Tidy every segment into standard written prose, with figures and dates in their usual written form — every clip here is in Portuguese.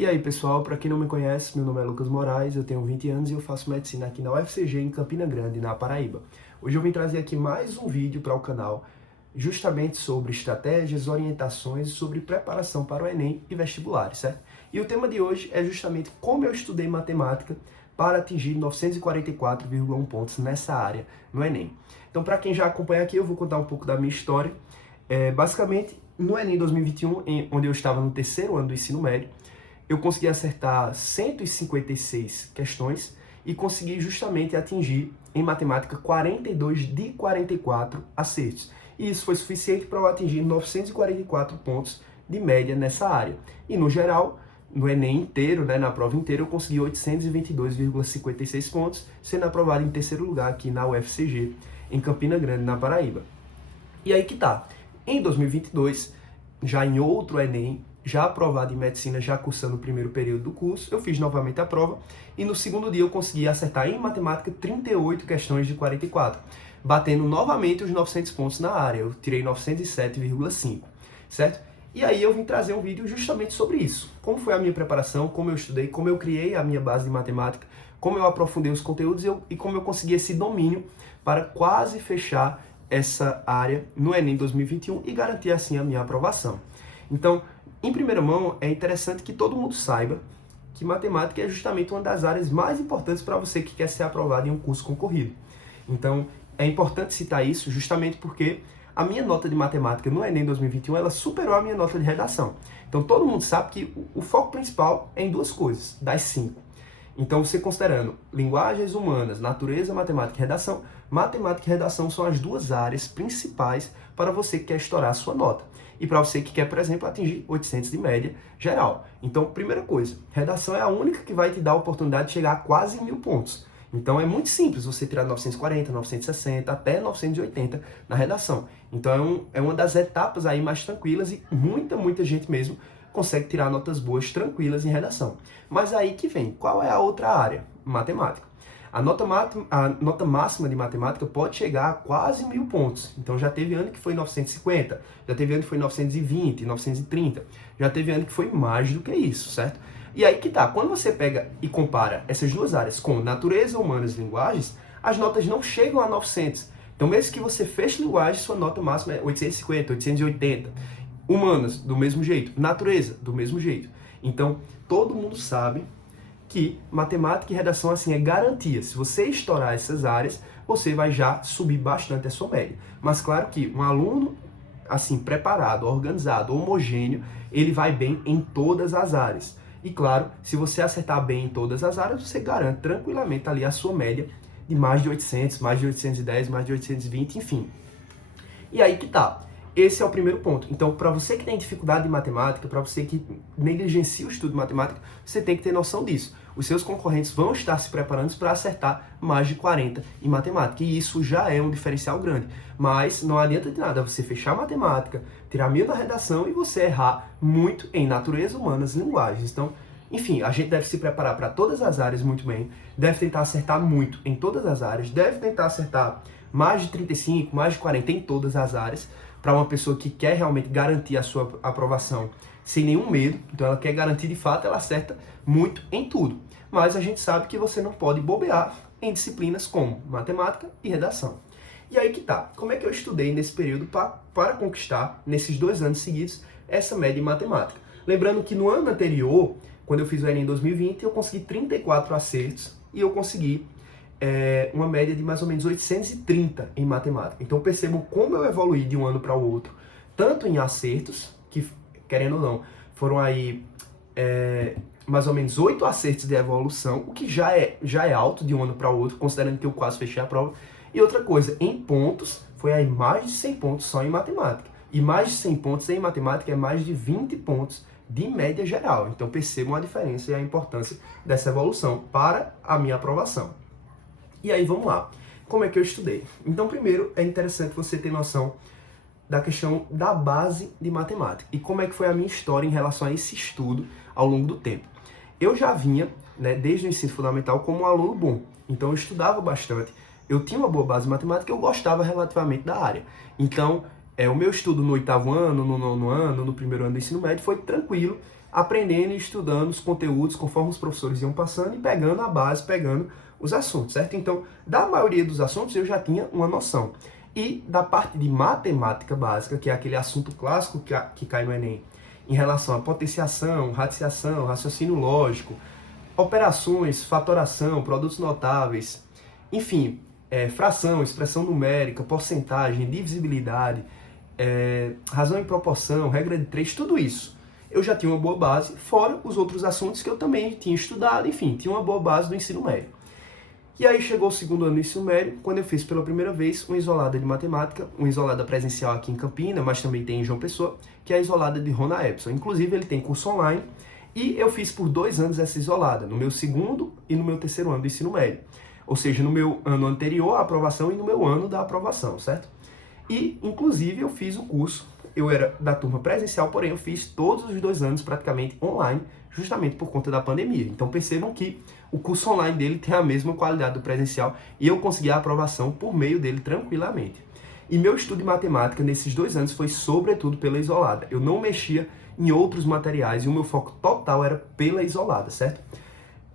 E aí pessoal, para quem não me conhece, meu nome é Lucas Moraes, eu tenho 20 anos e eu faço medicina aqui na UFCG em Campina Grande, na Paraíba. Hoje eu vim trazer aqui mais um vídeo para o canal, justamente sobre estratégias, orientações e sobre preparação para o Enem e vestibulares, certo? E o tema de hoje é justamente como eu estudei matemática para atingir 944,1 pontos nessa área no Enem. Então, para quem já acompanha aqui, eu vou contar um pouco da minha história. Basicamente, no Enem 2021, onde eu estava no terceiro ano do ensino médio, eu consegui acertar 156 questões e consegui justamente atingir, em matemática, 42 de 44 acertos. E isso foi suficiente para eu atingir 944 pontos de média nessa área. E no geral, no Enem inteiro, na prova inteira, eu consegui 822,56 pontos, sendo aprovado em terceiro lugar aqui na UFCG, em Campina Grande, na Paraíba. E aí que tá. Em 2022, já em outro Enem, já aprovado em medicina, já cursando o primeiro período do curso, eu fiz novamente a prova e no segundo dia eu consegui acertar em matemática 38 questões de 44, batendo novamente os 900 pontos na área. Eu tirei 907,5, certo? E aí eu vim trazer um vídeo justamente sobre isso. Como foi a minha preparação, como eu estudei, como eu criei a minha base de matemática, como eu aprofundei os conteúdos e como eu consegui esse domínio para quase fechar essa área no Enem 2021 e garantir assim a minha aprovação. Então, em primeira mão, é interessante que todo mundo saiba que matemática é justamente uma das áreas mais importantes para você que quer ser aprovado em um curso concorrido. Então, é importante citar isso justamente porque a minha nota de matemática no Enem 2021, ela superou a minha nota de redação. Então, todo mundo sabe que o foco principal é em duas coisas, das 5. Então, você considerando linguagens humanas, natureza, matemática e redação, matemática e redação são as duas áreas principais para você que quer estourar a sua nota. E para você que quer, por exemplo, atingir 800 de média geral. Então, primeira coisa, redação é a única que vai te dar a oportunidade de chegar a quase 1.000 pontos. Então, é muito simples você tirar 940, 960, até 980 na redação. Então, é uma das etapas aí mais tranquilas e muita gente mesmo consegue tirar notas boas, tranquilas em redação. Mas aí que vem, qual é a outra área? Matemática. A nota máxima de matemática pode chegar a quase 1.000 pontos. Então já teve ano que foi 950, já teve ano que foi 920, 930, já teve ano que foi mais do que isso, certo? E aí que tá, quando você pega e compara essas duas áreas com natureza, humanas e linguagens, as notas não chegam a 900. Então mesmo que você feche linguagem, sua nota máxima é 850, 880. Humanas, do mesmo jeito. Natureza, do mesmo jeito. Então, todo mundo sabe que matemática e redação assim é garantia. Se você estourar essas áreas, você vai já subir bastante a sua média. Mas claro que um aluno assim preparado, organizado, homogêneo, ele vai bem em todas as áreas. E claro, se você acertar bem em todas as áreas, você garante tranquilamente ali a sua média de mais de 800, mais de 810, mais de 820, enfim. E aí que tá. Esse é o primeiro ponto. Então, para você que tem dificuldade em matemática, para você que negligencia o estudo de matemática, você tem que ter noção disso. Os seus concorrentes vão estar se preparando para acertar mais de 40 em matemática. E isso já é um diferencial grande. Mas não adianta de nada você fechar matemática, tirar 1.000 na redação e você errar muito em natureza, humanas e linguagens. Então, enfim, a gente deve se preparar para todas as áreas muito bem, deve tentar acertar muito em todas as áreas, deve tentar acertar mais de 35, mais de 40 em todas as áreas, para uma pessoa que quer realmente garantir a sua aprovação sem nenhum medo. Então ela quer garantir de fato, ela acerta muito em tudo. Mas a gente sabe que você não pode bobear em disciplinas como matemática e redação. E aí que tá, como é que eu estudei nesse período para conquistar, nesses 2 anos seguidos, essa média em matemática? Lembrando que no ano anterior, quando eu fiz o Enem em 2020, eu consegui 34 acertos e eu consegui uma média de mais ou menos 830 em matemática. Então percebam como eu evoluí de um ano para o outro, tanto em acertos, que querendo ou não, foram aí mais ou menos 8 acertos de evolução, o que já é alto de um ano para o outro, considerando que eu quase fechei a prova. E outra coisa, em pontos, foi aí mais de 100 pontos só em matemática. E mais de 100 pontos em matemática é mais de 20 pontos de média geral. Então percebam a diferença e a importância dessa evolução para a minha aprovação. E aí, vamos lá. Como é que eu estudei? Então, primeiro, é interessante você ter noção da questão da base de matemática. E como é que foi a minha história em relação a esse estudo ao longo do tempo. Eu já vinha, desde o ensino fundamental, como um aluno bom. Então, eu estudava bastante. Eu tinha uma boa base de matemática e eu gostava relativamente da área. Então, o meu estudo no 8º ano, no 9º ano, no primeiro ano do ensino médio foi tranquilo. aprendendo e estudando os conteúdos conforme os professores iam passando e pegando a base, pegando os assuntos, certo? Então, da maioria dos assuntos eu já tinha uma noção. E da parte de matemática básica, que é aquele assunto clássico que cai no Enem, em relação a potenciação, radiciação, raciocínio lógico, operações, fatoração, produtos notáveis, enfim, fração, expressão numérica, porcentagem, divisibilidade, razão em proporção, regra de três, tudo isso. Eu já tinha uma boa base, fora os outros assuntos que eu também tinha estudado, enfim, tinha uma boa base do ensino médio. E aí chegou o segundo ano do ensino médio, quando eu fiz pela primeira vez uma isolada de matemática, uma isolada presencial aqui em Campina, mas também tem em João Pessoa, que é a isolada de Rona Epson. Inclusive ele tem curso online, e eu fiz por 2 anos essa isolada, no meu segundo e no meu terceiro ano do ensino médio. Ou seja, no meu ano anterior à aprovação e no meu ano da aprovação, certo? E, inclusive, eu fiz o curso, eu era da turma presencial, porém eu fiz todos os 2 anos praticamente online, justamente por conta da pandemia. Então percebam que o curso online dele tem a mesma qualidade do presencial e eu consegui a aprovação por meio dele tranquilamente. E meu estudo de matemática nesses 2 anos foi sobretudo pela isolada. Eu não mexia em outros materiais e o meu foco total era pela isolada, certo?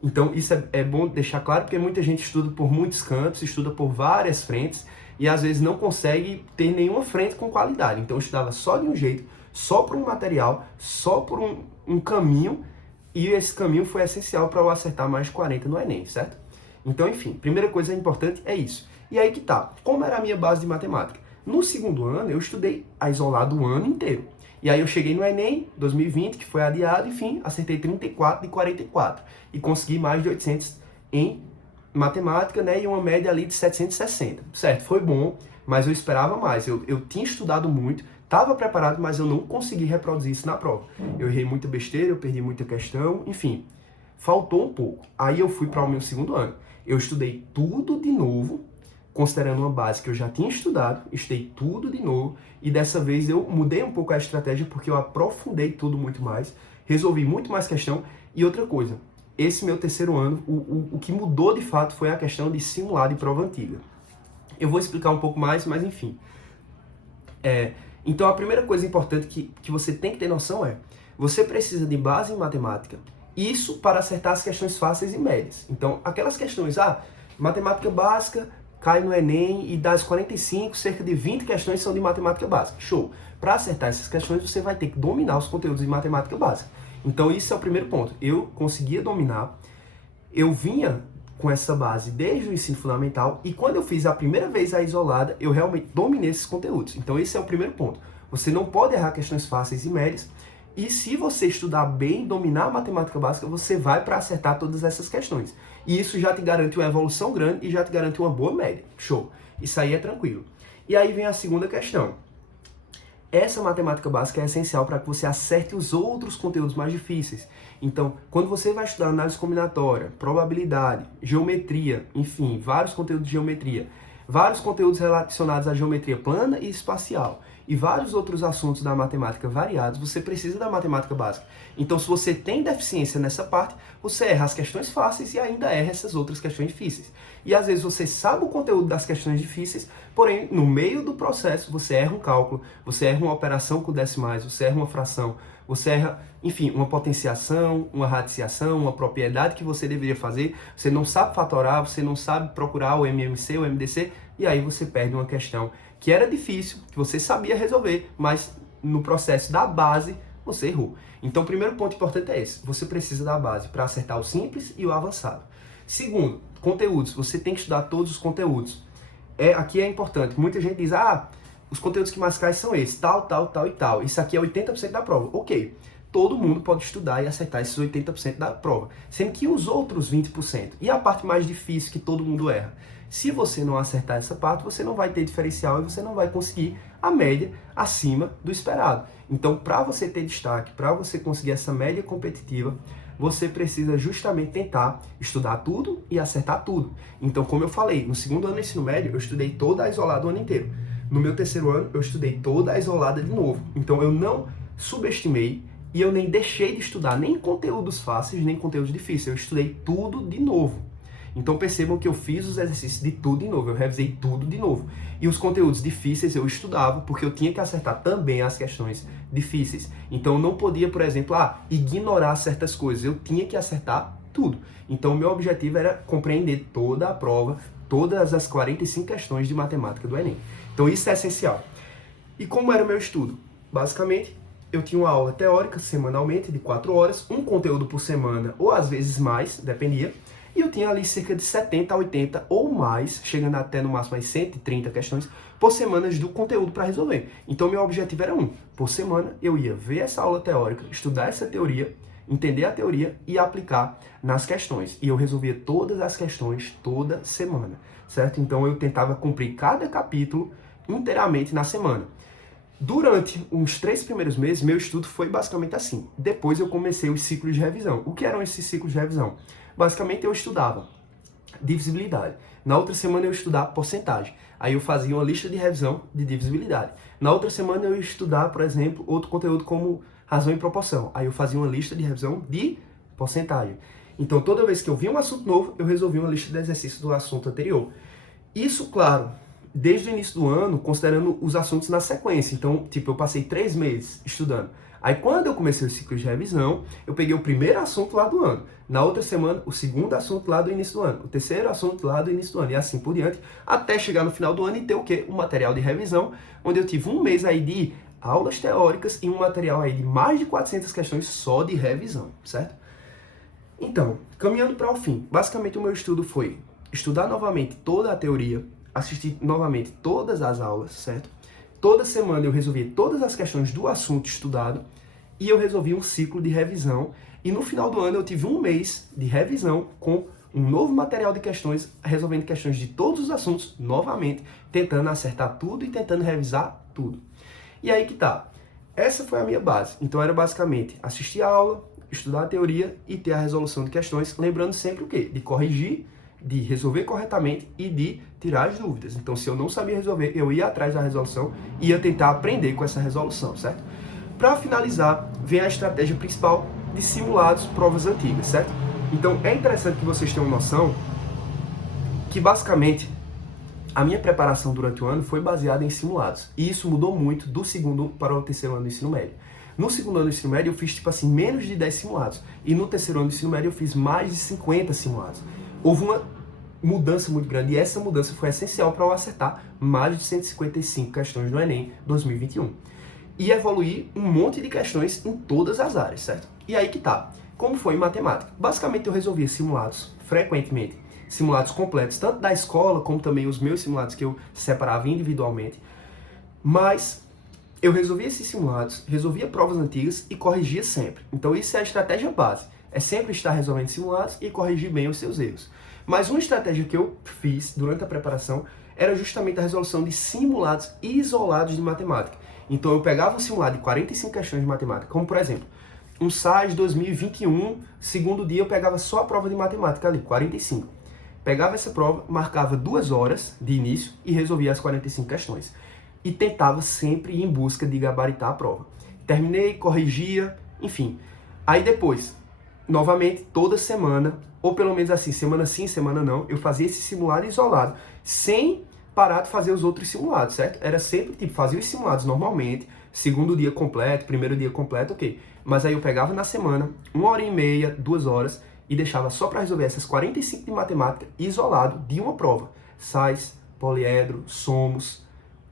Então isso é bom deixar claro, porque muita gente estuda por muitos cantos, estuda por várias frentes e às vezes não consegue ter nenhuma frente com qualidade. Então eu estudava só de um jeito, só por um material, só por um caminho, e esse caminho foi essencial para eu acertar mais de 40 no Enem, certo? Então, enfim, primeira coisa importante é isso. E aí que tá, como era a minha base de matemática? No segundo ano eu estudei a isolada o ano inteiro. E aí eu cheguei no Enem 2020, que foi adiado, enfim, acertei 34 de 44 e consegui mais de 800 em matemática, né, e uma média ali de 760, certo? Foi bom, mas eu esperava mais. Eu tinha estudado muito, estava preparado, mas eu não consegui reproduzir isso na prova. Eu errei muita besteira, eu perdi muita questão, enfim, faltou um pouco. Aí eu fui para o meu segundo ano. Eu estudei tudo de novo, considerando uma base que eu já tinha estudado, estudei tudo de novo, e dessa vez eu mudei um pouco a estratégia porque eu aprofundei tudo muito mais, resolvi muito mais questão. E outra coisa, esse meu terceiro ano, o que mudou de fato foi a questão de simulado e prova antiga. Eu vou explicar um pouco mais, mas enfim. Então a primeira coisa importante que você tem que ter noção é, você precisa de base em matemática, isso para acertar as questões fáceis e médias. Então aquelas questões, matemática básica, cai no Enem e das 45, cerca de 20 questões são de matemática básica. Show! Para acertar essas questões, você vai ter que dominar os conteúdos de matemática básica. Então, isso é o primeiro ponto. Eu conseguia dominar, eu vinha com essa base desde o ensino fundamental e quando eu fiz a primeira vez a isolada, eu realmente dominei esses conteúdos. Então, esse é o primeiro ponto. Você não pode errar questões fáceis e médias e se você estudar bem, dominar a matemática básica, você vai para acertar todas essas questões. E isso já te garante uma evolução grande e já te garante uma boa média. Show! Isso aí é tranquilo. E aí vem a segunda questão. Essa matemática básica é essencial para que você acerte os outros conteúdos mais difíceis. Então, quando você vai estudar análise combinatória, probabilidade, geometria, enfim, vários conteúdos de geometria, vários conteúdos relacionados à geometria plana e espacial, e vários outros assuntos da matemática variados, você precisa da matemática básica. Então, se você tem deficiência nessa parte, você erra as questões fáceis e ainda erra essas outras questões difíceis. E às vezes você sabe o conteúdo das questões difíceis, porém, no meio do processo, você erra um cálculo, você erra uma operação com decimais, você erra uma fração, você erra, enfim, uma potenciação, uma radiciação, uma propriedade que você deveria fazer, você não sabe fatorar, você não sabe procurar o MMC, o MDC, e aí você perde uma questão que era difícil, que você sabia resolver, mas no processo da base você errou. Então o primeiro ponto importante é esse, você precisa da base para acertar o simples e o avançado. Segundo, conteúdos, você tem que estudar todos os conteúdos. Aqui é importante, muita gente diz, os conteúdos que mais caem são esses, tal e tal, isso aqui é 80% da prova. Ok, todo mundo pode estudar e acertar esses 80% da prova, sendo que os outros 20%, e a parte mais difícil que todo mundo erra, se você não acertar essa parte, você não vai ter diferencial e você não vai conseguir a média acima do esperado. Então, para você ter destaque, para você conseguir essa média competitiva, você precisa justamente tentar estudar tudo e acertar tudo. Então, como eu falei, no segundo ano do ensino médio, eu estudei toda a isolada o ano inteiro. No meu terceiro ano, eu estudei toda a isolada de novo. Então, eu não subestimei e eu nem deixei de estudar nem conteúdos fáceis, nem conteúdos difíceis. Eu estudei tudo de novo. Então percebam que eu fiz os exercícios de tudo de novo, eu revisei tudo de novo. E os conteúdos difíceis eu estudava, porque eu tinha que acertar também as questões difíceis. Então eu não podia, por exemplo, ignorar certas coisas, eu tinha que acertar tudo. Então o meu objetivo era compreender toda a prova, todas as 45 questões de matemática do Enem. Então isso é essencial. E como era o meu estudo? Basicamente, eu tinha uma aula teórica semanalmente de 4 horas, um conteúdo por semana ou às vezes mais, dependia. E eu tinha ali cerca de 70 a 80 ou mais, chegando até no máximo as 130 questões por semana do conteúdo para resolver. Então meu objetivo era por semana eu ia ver essa aula teórica, estudar essa teoria, entender a teoria e aplicar nas questões. E eu resolvia todas as questões toda semana, certo? Então eu tentava cumprir cada capítulo inteiramente na semana. Durante uns 3 primeiros meses, meu estudo foi basicamente assim. Depois eu comecei os ciclos de revisão. O que eram esses ciclos de revisão? Basicamente eu estudava divisibilidade. Na outra semana eu estudava porcentagem. Aí eu fazia uma lista de revisão de divisibilidade. Na outra semana eu ia estudar, por exemplo, outro conteúdo como razão e proporção. Aí eu fazia uma lista de revisão de porcentagem. Então toda vez que eu via um assunto novo, eu resolvia uma lista de exercícios do assunto anterior. Isso, claro, desde o início do ano, considerando os assuntos na sequência. Então, tipo, eu passei 3 meses estudando. Aí, quando eu comecei o ciclo de revisão, eu peguei o primeiro assunto lá do ano. Na outra semana, o segundo assunto lá do início do ano. O terceiro assunto lá do início do ano. E assim por diante, até chegar no final do ano e ter o quê? Um material de revisão, onde eu tive um mês aí de aulas teóricas e um material aí de mais de 400 questões só de revisão, certo? Então, caminhando para o fim, basicamente o meu estudo foi estudar novamente toda a teoria, assistir novamente todas as aulas, certo? Toda semana eu resolvia todas as questões do assunto estudado e eu resolvi um ciclo de revisão. E no final do ano eu tive um mês de revisão com um novo material de questões, resolvendo questões de todos os assuntos novamente, tentando acertar tudo e tentando revisar tudo. E aí que tá. Essa foi a minha base. Então era basicamente assistir a aula, estudar a teoria e ter a resolução de questões, lembrando sempre o quê? De corrigir, de resolver corretamente e de tirar as dúvidas. Então, se eu não sabia resolver, eu ia atrás da resolução e ia tentar aprender com essa resolução, certo? Para finalizar, vem a estratégia principal de simulados, provas antigas, certo? Então, é interessante que vocês tenham noção que, basicamente, a minha preparação durante o ano foi baseada em simulados. E isso mudou muito do segundo para o terceiro ano do ensino médio. No segundo ano do ensino médio, eu fiz, tipo assim, menos de 10 simulados. E no terceiro ano do ensino médio, eu fiz mais de 50 simulados. Houve uma mudança muito grande e essa mudança foi essencial para eu acertar mais de 155 questões do Enem 2021. E evoluir um monte de questões em todas as áreas, certo? E aí que tá. Como foi em matemática? Basicamente eu resolvia simulados frequentemente, simulados completos, tanto da escola como também os meus simulados que eu separava individualmente. Mas eu resolvia esses simulados, resolvia provas antigas e corrigia sempre. Então isso é a estratégia base. É sempre estar resolvendo simulados e corrigir bem os seus erros. Mas uma estratégia que eu fiz durante a preparação era justamente a resolução de simulados isolados de matemática. Então eu pegava um simulado de 45 questões de matemática, como por exemplo, um SAS 2021, segundo dia eu pegava só a prova de matemática ali, 45. Pegava essa prova, marcava 2 horas de início e resolvia as 45 questões. E tentava sempre ir em busca de gabaritar a prova. Terminei, corrigia, enfim. Aí depois, novamente, toda semana, ou pelo menos assim, semana sim, semana não, eu fazia esse simulado isolado, sem parar de fazer os outros simulados, certo? Era sempre, tipo, fazia os simulados normalmente, segundo dia completo, primeiro dia completo, ok. Mas aí eu pegava na semana, 1h30, 2 horas, e deixava só para resolver essas 45 de matemática isolado de uma prova. Sais, poliedro, somos,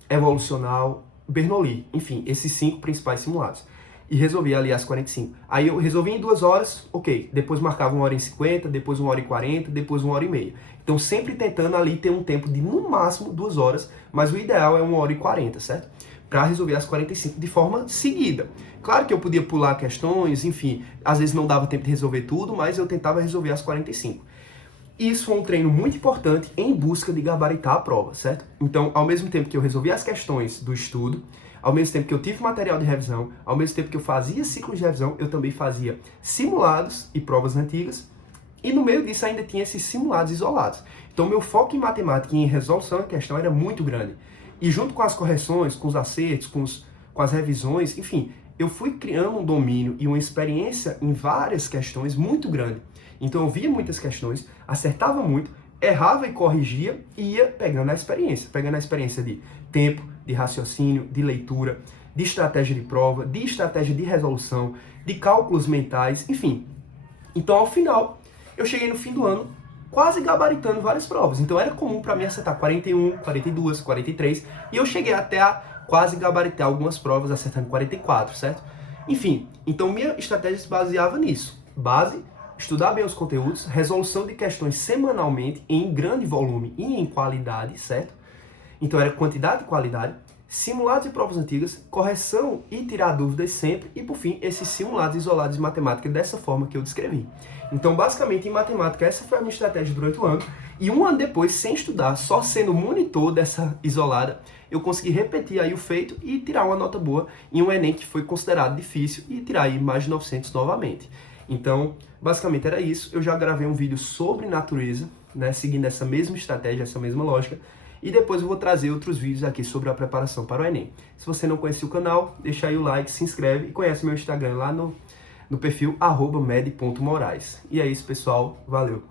evolucional, Bernoulli, enfim, esses 5 principais simulados. E resolvia ali as 45. Aí eu resolvi em 2 horas, ok. Depois marcava 1h50, depois 1h40, depois 1h30. Então sempre tentando ali ter um tempo de no máximo 2 horas, mas o ideal é 1h40, certo? Para resolver as 45 de forma seguida. Claro que eu podia pular questões, enfim, às vezes não dava tempo de resolver tudo, mas eu tentava resolver as 45. Isso foi um treino muito importante em busca de gabaritar a prova, certo? Então, ao mesmo tempo que eu resolvia as questões do estudo, ao mesmo tempo que eu tive material de revisão, ao mesmo tempo que eu fazia ciclos de revisão, eu também fazia simulados e provas antigas, e no meio disso ainda tinha esses simulados isolados. Então, meu foco em matemática e em resolução da questão era muito grande. E junto com as correções, com os acertos, com as revisões, enfim, eu fui criando um domínio e uma experiência em várias questões muito grande. Então eu via muitas questões, acertava muito, errava e corrigia e ia pegando a experiência de tempo, de raciocínio, de leitura, de estratégia de prova, de estratégia de resolução, de cálculos mentais, enfim. Então, ao final, eu cheguei no fim do ano quase gabaritando várias provas. Então, era comum para mim acertar 41, 42, 43, e eu cheguei até a quase gabaritar algumas provas acertando 44, certo? Enfim, então minha estratégia se baseava nisso. Base, estudar bem os conteúdos, resolução de questões semanalmente em grande volume e em qualidade, certo? Então era quantidade e qualidade, simulados de provas antigas, correção e tirar dúvidas sempre, e por fim, esses simulados isolados de matemática dessa forma que eu descrevi. Então, basicamente, em matemática, essa foi a minha estratégia durante o ano, e um ano depois, sem estudar, só sendo monitor dessa isolada, eu consegui repetir aí o feito e tirar uma nota boa em um Enem que foi considerado difícil e tirar aí mais de 900 novamente. Então, basicamente era isso. Eu já gravei um vídeo sobre natureza, né, seguindo essa mesma estratégia, essa mesma lógica, e depois eu vou trazer outros vídeos aqui sobre a preparação para o Enem. Se você não conhece o canal, deixa aí o like, se inscreve e conhece meu Instagram lá no perfil @med.morais. E é isso, pessoal. Valeu!